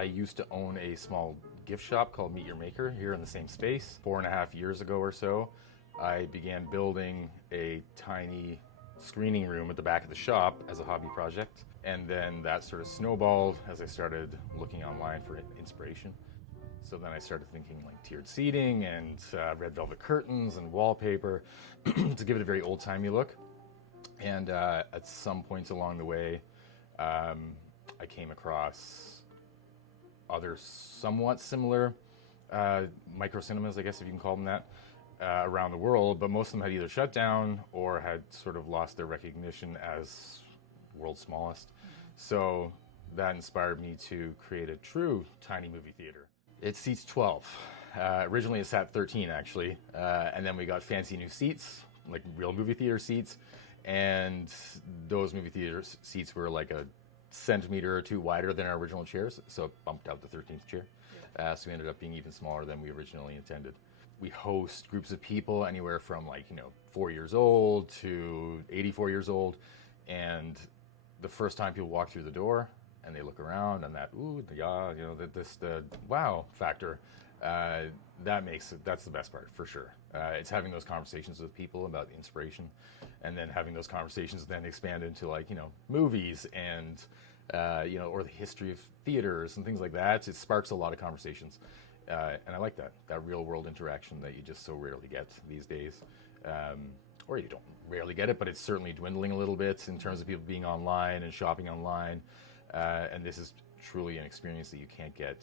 I used to own a small gift shop called Meet Your Maker here in the same space. 4.5 years ago or so, I began building a tiny screening room at the back of the shop as a hobby project. And then that sort of snowballed as I started looking online for inspiration. So then I started thinking like tiered seating and red velvet curtains and wallpaper to give it a very old-timey look. And at some points along the way, I came across other somewhat similar micro cinemas, I guess if you can call them that, around the world, but most of them had either shut down or had sort of lost their recognition as world's smallest. So that inspired me to create a true tiny movie theater. It seats 12. Originally it sat 13 actually, and then we got fancy new seats, like real movie theater seats, and those movie theater seats were like a centimeter or two wider than our original chairs, so it bumped out the 13th chair. So we ended up being even smaller than we originally intended. We host groups of people anywhere from 4 years old to 84 years old, and the first time people walk through the door and they look around and that the wow factor, that's the best part for sure. It's having those conversations with people about inspiration, and then having those conversations then expand into movies and or the history of theaters and things like that. It sparks a lot of conversations, and I like that real world interaction that you just so rarely get these days. Or you don't rarely get it, but it's certainly dwindling a little bit in terms of people being online and shopping online. And this is truly an experience that you can't get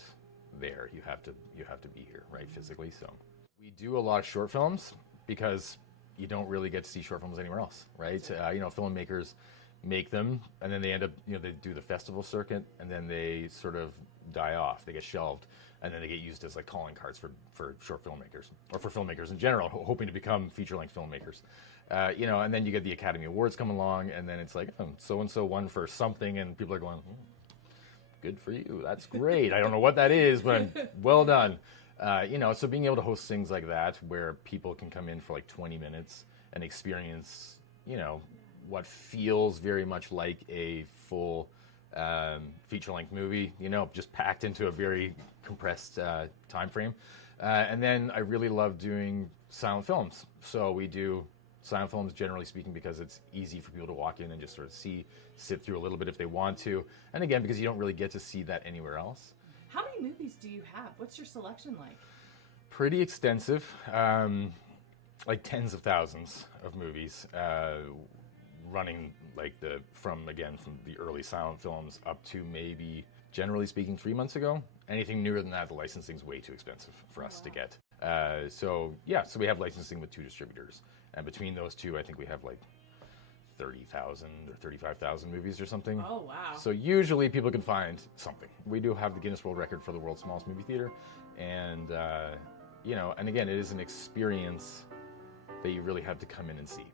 there. You have to be here, right, physically. So we do a lot of short films because you don't really get to see short films anywhere else, right? Filmmakers make them, and then they end up, they do the festival circuit, and then they sort of die off. They get shelved, and then they get used as like calling cards for short filmmakers, or for filmmakers in general, hoping to become feature-length filmmakers. And then you get the Academy Awards come along, and then it's like, so-and-so won for something, and people are going, good for you, that's great. I don't know what that is, but well done. So being able to host things like that where people can come in for like 20 minutes and experience, what feels very much like a full feature-length movie, just packed into a very compressed time frame. And then I really love doing silent films. So we do silent films, generally speaking, because it's easy for people to walk in and just sort of sit through a little bit if they want to. And again, because you don't really get to see that anywhere else. How many movies do you have? What's your selection like? Pretty extensive, like tens of thousands of movies, running from the early silent films up to maybe, generally speaking, 3 months ago. Anything newer than that, the licensing's way too expensive for us to get. So we have licensing with 2 distributors. And between those two, I think we have like 30,000 or 35,000 movies or something. Oh, wow. So usually people can find something. We do have the Guinness World Record for the world's smallest movie theater. And, and again, it is an experience that you really have to come in and see.